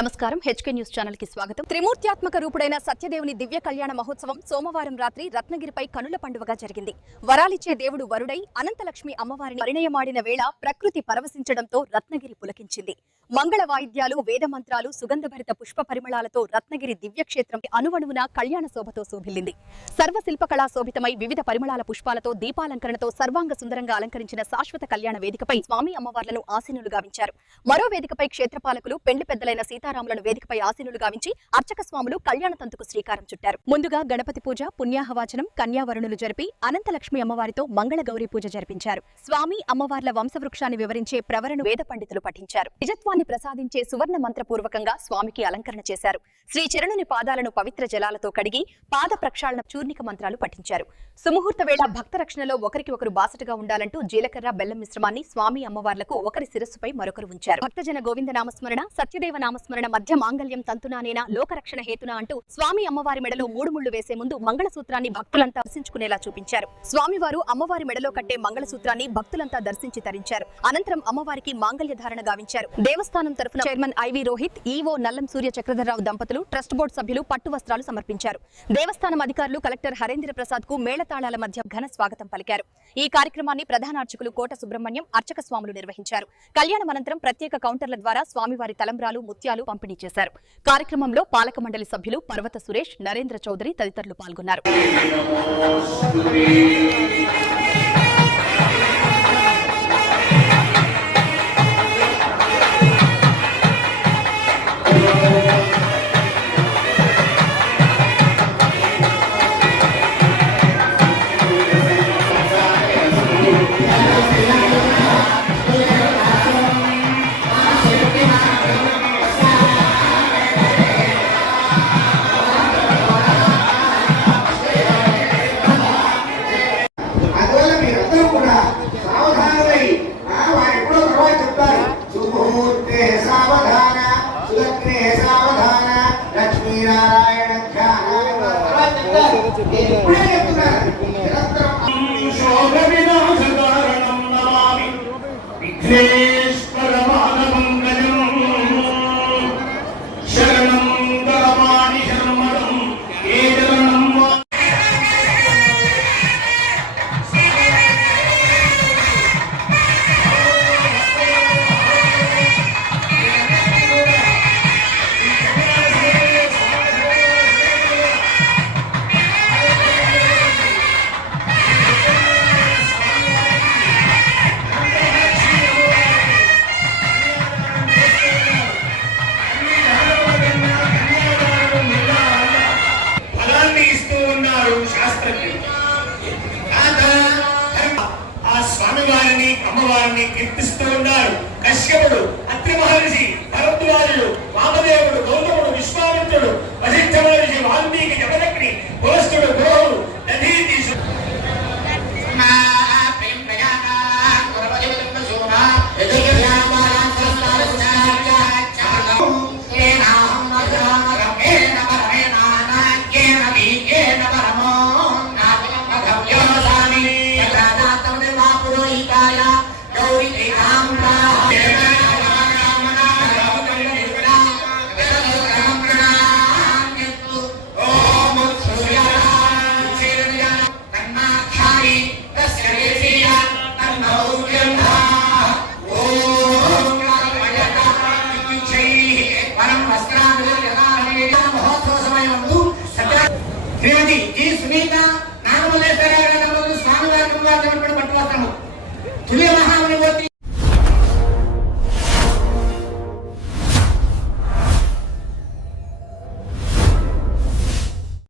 నమస్కారం HK news channel కి స్వాగతం. త్రిమూర్త్యాత్మక రూపుడైన సత్యదేవుని దివ్య కళ్యాణ మహోత్సవం సోమవారం రాత్రి రత్నగిరిపై కనుల పండువగా జరిగింది. వరాలిచ్చే దేవుడు వరుడై అనంతలక్ష్మి అమ్మవారిని పరిణయమాడిన వేళ ప్రకృతి పరవశించడంతో రత్నగిరి పులకించింది. మంగళ వాయిద్యాలు, వేద మంత్రాలు, సుగంధభరిత పుష్ప పరిమళాలతో రత్నగిరి దివ్యక్షేత్రం అణువణువున కళ్యాణ శోభతో శోభిల్లింది. సర్వశిల్పకళా శోభితమై వివిధ పరిమళాల పుష్పాలతో దీపాలంకరణతో సర్వాంగ సుందరంగా అలంకరించిన శాశ్వత కళ్యాణ వేదికపై స్వామి అమ్మవార్లను ఆసీనులు గావించారు. మరో వేదికపై క్షేత్రపాలకులు పెండ్లి పెద్దలైన సీతారాములను వేదికపై ఆసీనులు గావించి అర్చక స్వాములు కళ్యాణ తంతుకు శ్రీకారం చుట్టారు. ముందుగా గణపతి పూజ, పుణ్యాహవాచనం, కన్యావరుణులు జరిపి అనంతలక్ష్మి అమ్మవారితో మంగళ గౌరీ పూజ జరిపించారు. స్వామి అమ్మవార్ల వంశవృక్షాన్ని వివరించే ప్రవరను వేద పండితులు పఠించారు. నిజత్వాన్ని ప్రసాదించే సువర్ణ మంత్రపూర్వకంగా స్వామికి అలంకరణ చేశారు. శ్రీ చరణుని పాదాలను పవిత్ర జలాలతో కడిగి పాద ప్రక్షాళన చూర్ణిక మంత్రాలు పఠించారు. సుముహూర్త వేళ భక్త రక్షణలో ఒకరికి ఒకరు బాసటగా ఉండాలంటూ జీలకర్ర బెల్లం మిశ్రమాన్ని స్వామి అమ్మవార్లకు ఒకరి శిరస్సుపై మరొకరు ఉంచారు. భక్తజన గోవింద నామస్మరణ, సత్యదేవ నామస్మరణ మధ్య మాంగళ్యం తంతునానేనా లోకరక్షణ హేతున అంటూ స్వామి అమ్మవారి మెడలో 3 ముళ్లు వేసే ముందు మంగళసూత్రాన్ని భక్తులంతా దర్శించుకునేలా చూపించారు. స్వామివారు అమ్మవారి మెడలో కట్టే మంగళసూత్రాన్ని భక్తులంతా దర్శించి తరించారు. అనంతరం అమ్మవారికి మాంగళ్య ధారణ గావించారు. దేవస్థానం తరఫున chairman IV Rohit, EO Nallam సూర్య చక్రధర్రావు దంపతులు, ట్రస్ట్ బోర్డు సభ్యులు పట్టు వస్త్రాలు సమర్పించారు. దేవస్థానం అధికారులు కలెక్టర్ హరేంద్ర ప్రసాద్ కు మేళతాళాల మధ్య ఘన స్వాగతం పలికారు. ఈ కార్యక్రమాన్ని ప్రధాన అర్చకులు కోట సుబ్రహ్మణ్యం, అర్చక స్వాములు నిర్వహించారు. కళ్యాణం అనంతరం ప్రత్యేక కౌంటర్ల ద్వారా స్వామివారి తలంబ్రాలు, ముత్యాలు పంపిణీ చేశారు. కార్యక్రమంలో పాలక మండలి సభ్యులు పర్వత సురేష్, నరేంద్ర చౌదరి తదితరులు పాల్గొన్నారు. అమ్మవారిని కీర్తిస్తూ ఉన్నారు. కశ్యపుడు, అత్రి మహర్షి, భరద్వాజుడు, వామదేవుడు, గౌతముడు, విశ్వామిత్రుడు, వశిష్ఠ మహర్షి, వాల్మీకి, జమదగ్ని, పులస్తుడు, గురువుడు, దధీతి శ్రీమతి జి సునీత నాగమల్లేశ్వర గారి స్వామివారి పట్టు వస్త్రము తుల్య మహామణిమూర్తి